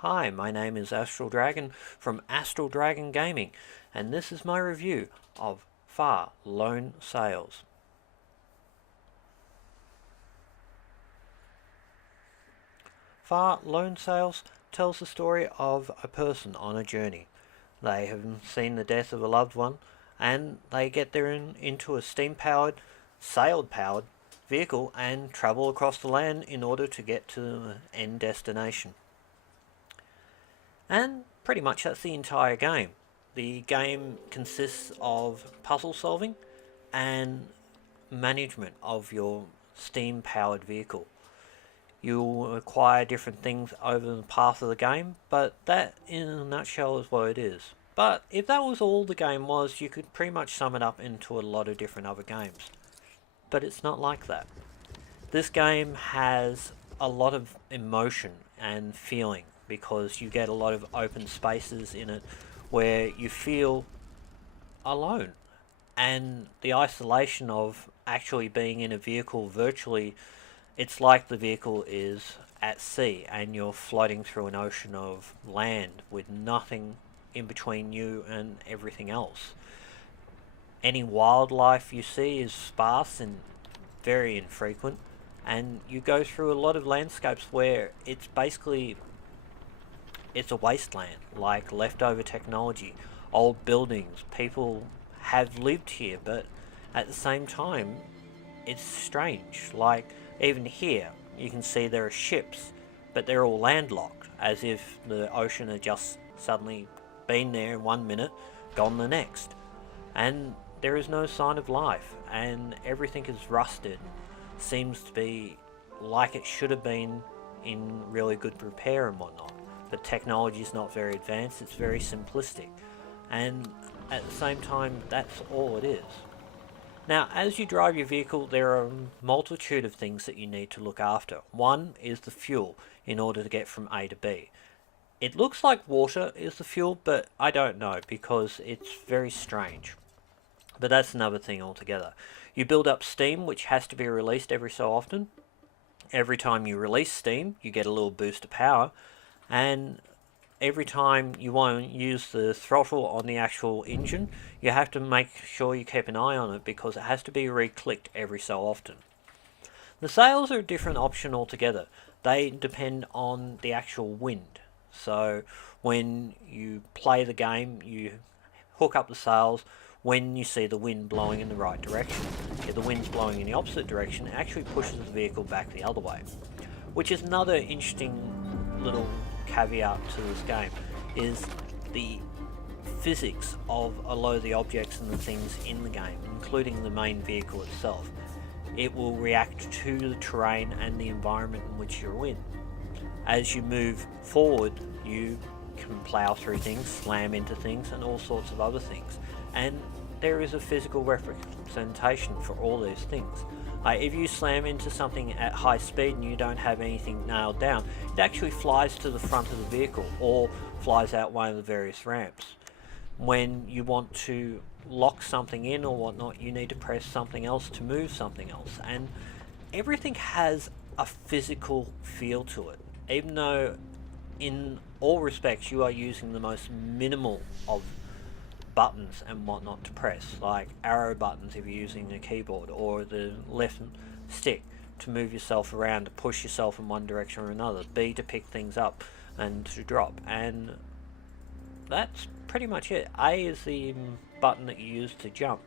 Hi, my name is Astral Dragon from Astral Dragon Gaming, and this is my review of Far Lone Sails. Far Lone Sails tells the story of a person on a journey. They have seen the death of a loved one, and they get there into a steam-powered, sail-powered vehicle and travel across the land in order to get to the end destination. And pretty much that's the entire game. The game consists of puzzle solving and management of your steam powered vehicle. You'll acquire different things over the path of the game, but that in a nutshell is what it is. But if that was all the game was, you could pretty much sum it up into a lot of different other games. But it's not like that. This game has a lot of emotion and feeling because you get a lot of open spaces in it where you feel alone, and the isolation of actually being in a vehicle virtually. It's like the vehicle is at sea and you're floating through an ocean of land with nothing in between you and everything else. Any wildlife you see is sparse and very infrequent, and you go through a lot of landscapes where it's a wasteland, like leftover technology, old buildings. People have lived here, but at the same time, it's strange. Like, even here, you can see there are ships, but they're all landlocked, as if the ocean had just suddenly been there in 1 minute, gone the next. And there is no sign of life, and everything is rusted, seems to be like it should have been in really good repair and whatnot. The technology is not very advanced, it's very simplistic, and at the same time, that's all it is. Now, as you drive your vehicle, there are a multitude of things that you need to look after. One is the fuel in order to get from A to B. It looks like water is the fuel, but I don't know because it's very strange. But that's another thing altogether. You build up steam, which has to be released every so often. Every time you release steam, you get a little boost of power, and every time you want to use the throttle on the actual engine, you have to make sure you keep an eye on it because it has to be re-clicked every so often. The sails are a different option altogether. They depend on the actual wind. So when you play the game, you hook up the sails when you see the wind blowing in the right direction. If the wind's blowing in the opposite direction, it actually pushes the vehicle back the other way. Which is another interesting little caveat to this game, is the physics of a lot of the objects and the things in the game, including the main vehicle itself. It will react to the terrain and the environment in which you're in. As you move forward, you can plow through things, slam into things, and all sorts of other things. And there is a physical representation for all these things. If you slam into something at high speed and you don't have anything nailed down, it actually flies to the front of the vehicle or flies out one of the various ramps. When you want to lock something in or whatnot, you need to press something else to move something else. And everything has a physical feel to it, even though in all respects you are using the most minimal of buttons and whatnot to press, like arrow buttons if you're using a keyboard, or the left stick to move yourself around, to push yourself in one direction or another, B to pick things up and to drop, and that's pretty much it. A is the button that you use to jump.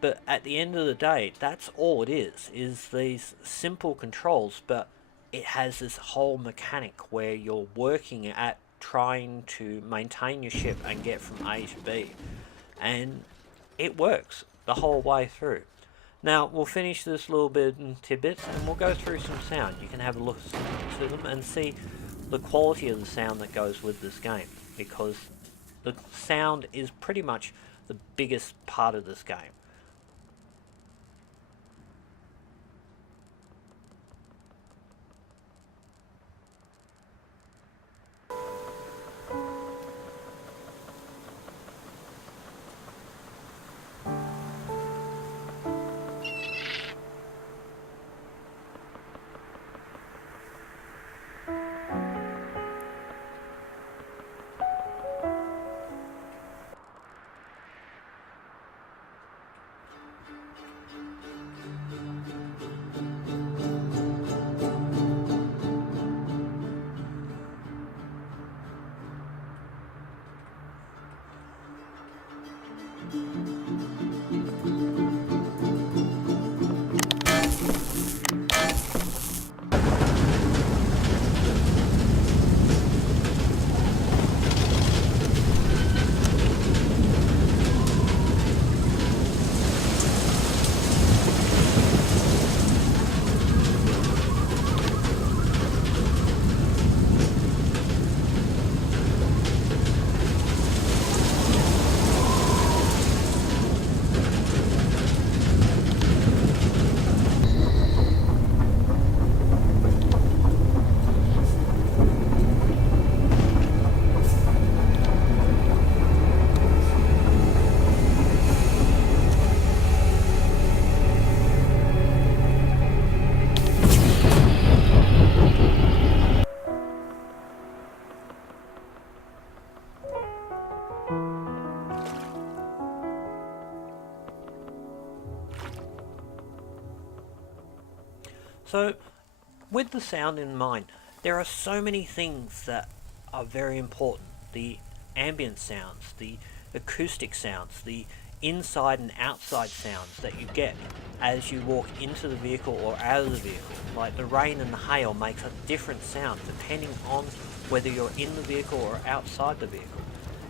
But at the end of the day, that's all it is these simple controls, but it has this whole mechanic where you're working at trying to maintain your ship and get from A to B, and it works the whole way through. Now we'll finish this little bit in tidbits and we'll go through some sound. You can have a look to them and see the quality of the sound that goes with this game, because the sound is pretty much the biggest part of this game. So, with the sound in mind, there are so many things that are very important. The ambient sounds, the acoustic sounds, the inside and outside sounds that you get as you walk into the vehicle or out of the vehicle. Like the rain and the hail makes a different sound depending on whether you're in the vehicle or outside the vehicle.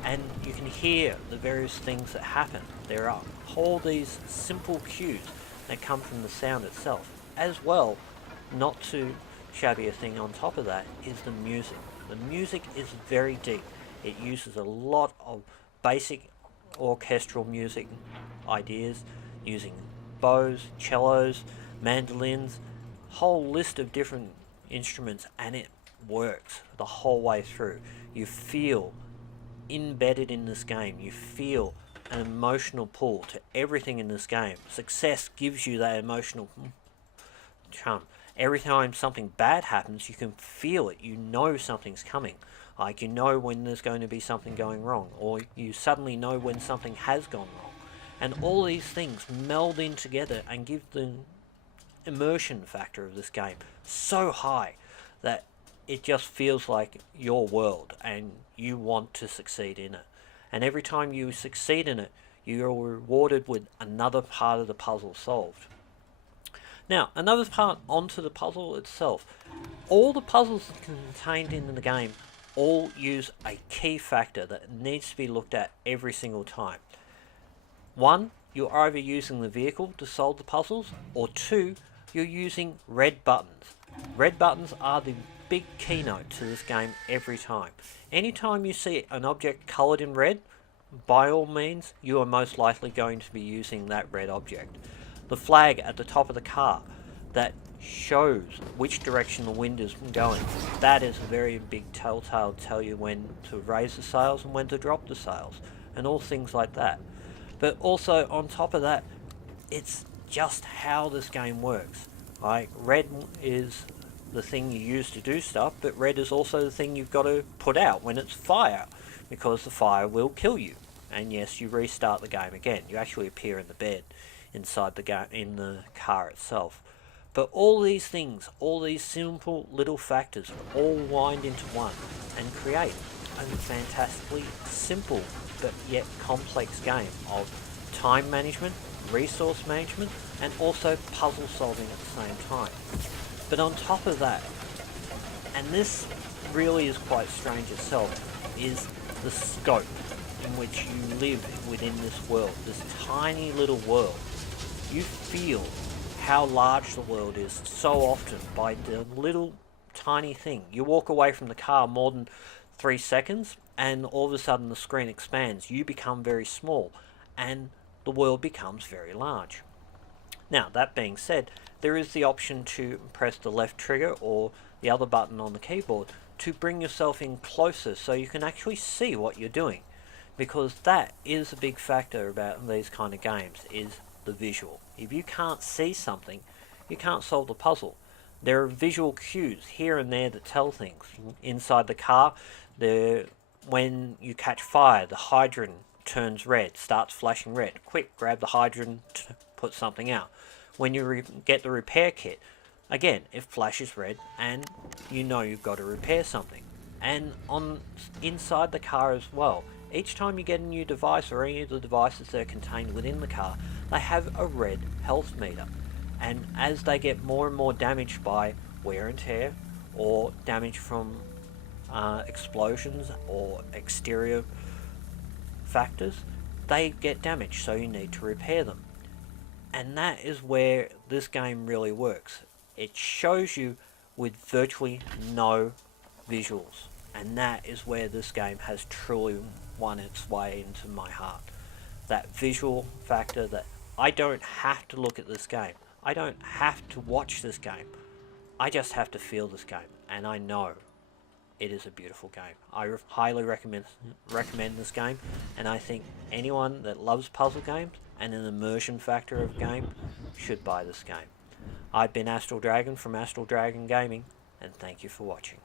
And you can hear the various things that happen. There are all these simple cues that come from the sound itself. As well, not too shabby a thing on top of that, is the music. The music is very deep. It uses a lot of basic orchestral music ideas, using bows, cellos, mandolins, whole list of different instruments, and it works the whole way through. You feel embedded in this game. You feel an emotional pull to everything in this game. Success gives you that emotional charm. Every time something bad happens, you can feel it. You know something's coming. Like you know when there's going to be something going wrong, or you suddenly know when something has gone wrong. And all these things meld in together and give the immersion factor of this game so high that it just feels like your world and you want to succeed in it. And every time you succeed in it, you're rewarded with another part of the puzzle solved. Now, another part onto the puzzle itself. All the puzzles contained in the game all use a key factor that needs to be looked at every single time. One, you're either using the vehicle to solve the puzzles, or two, you're using red buttons. Red buttons are the big keynote to this game every time. Anytime you see an object coloured in red, by all means, you are most likely going to be using that red object. The flag at the top of the car that shows which direction the wind is going, that is a very big telltale to tell you when to raise the sails and when to drop the sails, and all things like that. But also on top of that, it's just how this game works. Like red is the thing you use to do stuff, but red is also the thing you've got to put out when it's fire, because the fire will kill you. And yes, you restart the game again. You actually appear in the bed inside the in the car itself. But all these things, all these simple little factors, all wind into one and create a fantastically simple but yet complex game of time management, resource management, and also puzzle solving at the same time. But on top of that, and this really is quite strange itself, is the scope in which you live within this world, this tiny little world. You feel how large the world is so often by the little tiny thing. You walk away from the car more than 3 seconds and all of a sudden the screen expands. You become very small and the world becomes very large. Now, that being said, there is the option to press the left trigger or the other button on the keyboard to bring yourself in closer so you can actually see what you're doing, because that is a big factor about these kind of games, is the visual. If you can't see something, you can't solve the puzzle. There are visual cues here and there that tell things. Inside the car, when you catch fire, the hydrant turns red, starts flashing red. Quick, grab the hydrant, put something out. When you get the repair kit, again, it flashes red and you know you've got to repair something. And inside the car as well, each time you get a new device or any of the devices that are contained within the car, they have a red health meter. And as they get more and more damaged by wear and tear or damage from explosions or exterior factors, they get damaged, so you need to repair them. And that is where this game really works. It shows you with virtually no visuals, and that is where this game has truly won its way into my heart. That visual factor, that I don't have to look at this game, I don't have to watch this game, I just have to feel this game, and I know it is a beautiful game. I highly recommend this game, and I think anyone that loves puzzle games and an immersion factor of game should buy this game. I've been Astral Dragon from Astral Dragon Gaming, and thank you for watching.